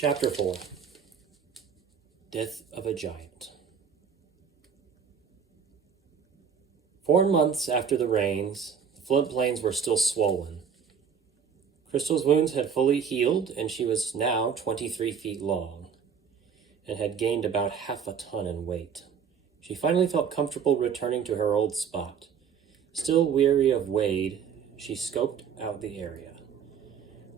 Chapter 4 Death of a Giant. 4 months after the rains, the floodplains were still swollen. Crystal's wounds had fully healed, and she was now 23 feet long, and had gained about half a ton in weight. She finally felt comfortable returning to her old spot. Still weary of Wade, she scoped out the area.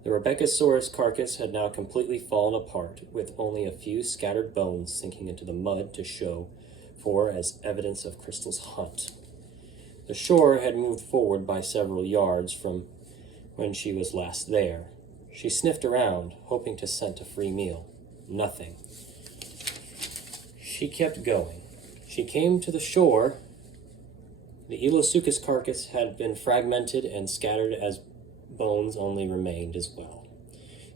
The Rebeccasaurus carcass had now completely fallen apart, with only a few scattered bones sinking into the mud to show for as evidence of Crystal's hunt. The shore had moved forward by several yards from when she was last there. She sniffed around, hoping to scent a free meal. Nothing. She kept going. She came to the shore. The Elosuchus carcass had been fragmented and scattered as bones only remained as well.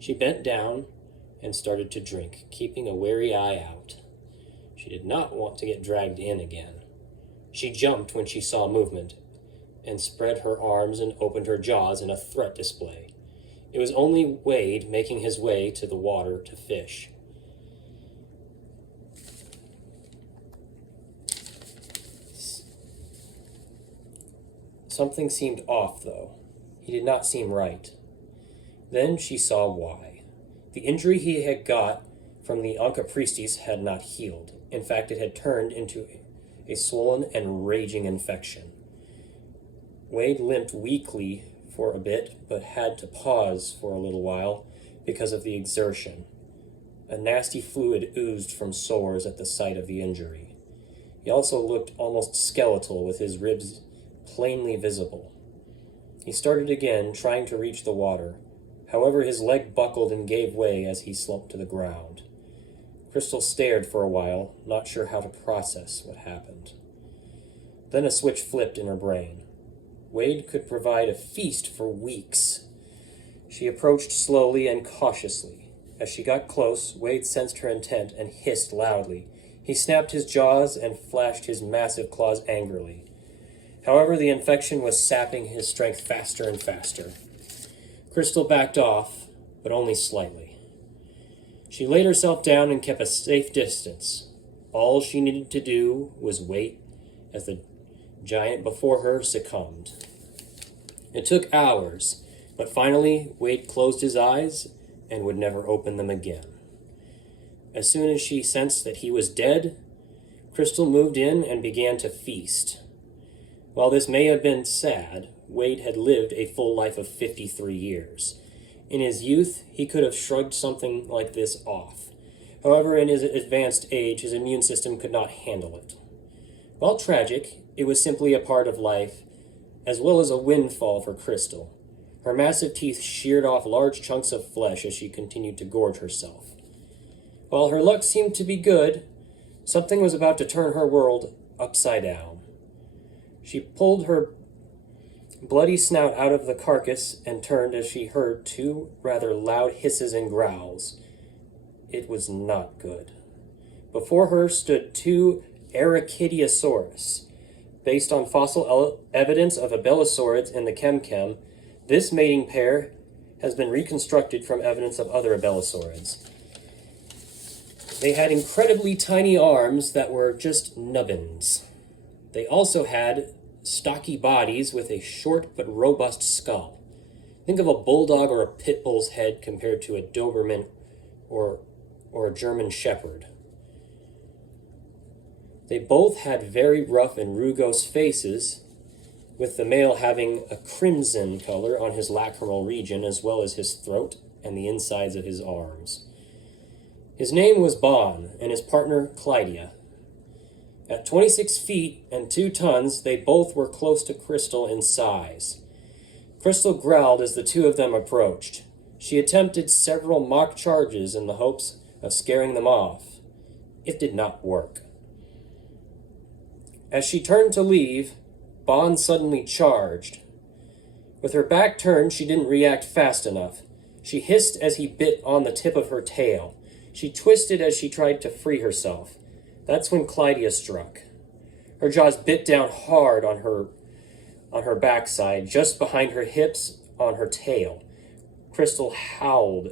She bent down and started to drink, keeping a wary eye out. She did not want to get dragged in again. She jumped when she saw movement and spread her arms and opened her jaws in a threat display. It was only Wade making his way to the water to fish. Something seemed off, though. He did not seem right. Then she saw why. The injury he had got from the Anca Priestis had not healed. In fact, it had turned into a swollen and raging infection. Wade limped weakly for a bit, but had to pause for a little while because of the exertion. A nasty fluid oozed from sores at the site of the injury. He also looked almost skeletal, with his ribs plainly visible. He started again, trying to reach the water. However, his leg buckled and gave way as he slumped to the ground. Crystal stared for a while, not sure how to process what happened. Then a switch flipped in her brain. Wade could provide a feast for weeks. She approached slowly and cautiously. As she got close, Wade sensed her intent and hissed loudly. He snapped his jaws and flashed his massive claws angrily. However, the infection was sapping his strength faster and faster. Crystal backed off, but only slightly. She laid herself down and kept a safe distance. All she needed to do was wait as the giant before her succumbed. It took hours, but finally Wade closed his eyes and would never open them again. As soon as she sensed that he was dead, Crystal moved in and began to feast. While this may have been sad, Wade had lived a full life of 53 years. In his youth, he could have shrugged something like this off. However, in his advanced age, his immune system could not handle it. While tragic, it was simply a part of life, as well as a windfall for Crystal. Her massive teeth sheared off large chunks of flesh as she continued to gorge herself. While her luck seemed to be good, something was about to turn her world upside down. She pulled her bloody snout out of the carcass and turned as she heard 2 rather loud hisses and growls. It was not good. Before her stood 2 Arachidiosaurus. Based on fossil evidence of abelisaurids in the Chem-Chem, this mating pair has been reconstructed from evidence of other abelisaurids. They had incredibly tiny arms that were just nubbins. They also had stocky bodies with a short but robust skull. Think of a bulldog or a pit bull's head compared to a Doberman or a German Shepherd. They both had very rough and rugose faces, with the male having a crimson color on his lacrimal region as well as his throat and the insides of his arms. His name was Bon, and his partner Clydia. At 26 feet and 2 tons, they both were close to Crystal in size. Crystal growled as the 2 of them approached. She attempted several mock charges in the hopes of scaring them off. It did not work. As she turned to leave, Bon suddenly charged. With her back turned, she didn't react fast enough. She hissed as he bit on the tip of her tail. She twisted as she tried to free herself. That's when Clydia struck. Her jaws bit down hard on her backside, just behind her hips, on her tail. Crystal howled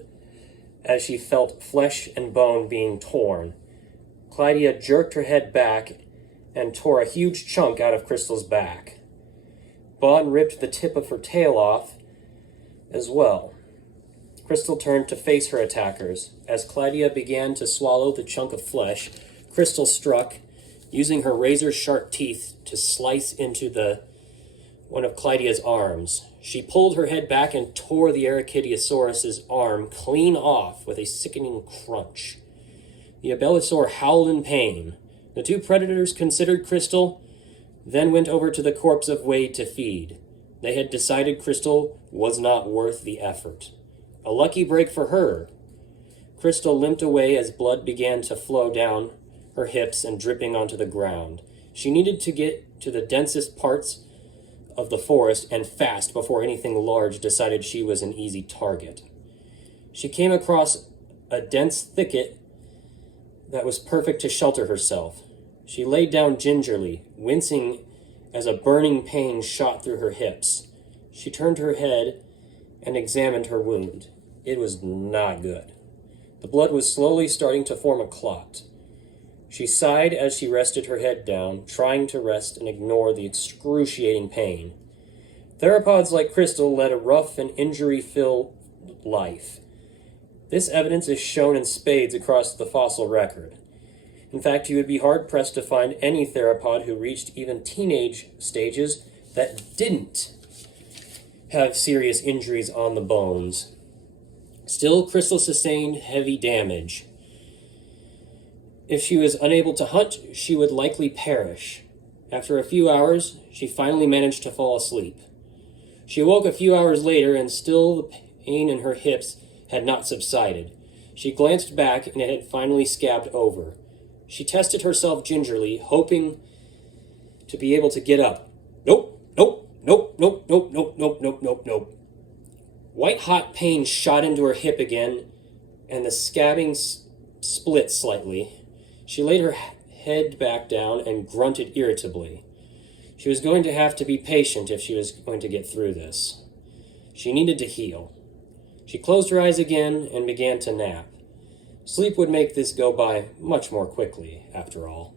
as she felt flesh and bone being torn. Clydia jerked her head back and tore a huge chunk out of Crystal's back. Bond ripped the tip of her tail off as well. Crystal turned to face her attackers. As Clydia began to swallow the chunk of flesh, Crystal struck, using her razor-sharp teeth to slice into one of Clydia's arms. She pulled her head back and tore the Arachidiosaurus's arm clean off with a sickening crunch. The Abelisaur howled in pain. The two predators considered Crystal, then went over to the corpse of Wade to feed. They had decided Crystal was not worth the effort. A lucky break for her. Crystal limped away as blood began to flow down her hips and dripping onto the ground. She needed to get to the densest parts of the forest and fast before anything large decided she was an easy target. She came across a dense thicket that was perfect to shelter herself. She laid down gingerly, wincing as a burning pain shot through her hips. She turned her head and examined her wound. It was not good. The blood was slowly starting to form a clot. She sighed as she rested her head down, trying to rest and ignore the excruciating pain. Theropods like Crystal led a rough and injury-filled life. This evidence is shown in spades across the fossil record. In fact, you would be hard-pressed to find any theropod who reached even teenage stages that didn't have serious injuries on the bones. Still, Crystal sustained heavy damage. If she was unable to hunt, she would likely perish. After a few hours, she finally managed to fall asleep. She awoke a few hours later, and still the pain in her hips had not subsided. She glanced back, and it had finally scabbed over. She tested herself gingerly, hoping to be able to get up. Nope, nope, nope, nope, nope, nope, nope, nope, nope, nope. White-hot pain shot into her hip again, and the scabbing split slightly. She laid her head back down and grunted irritably. She was going to have to be patient if she was going to get through this. She needed to heal. She closed her eyes again and began to nap. Sleep would make this go by much more quickly, after all.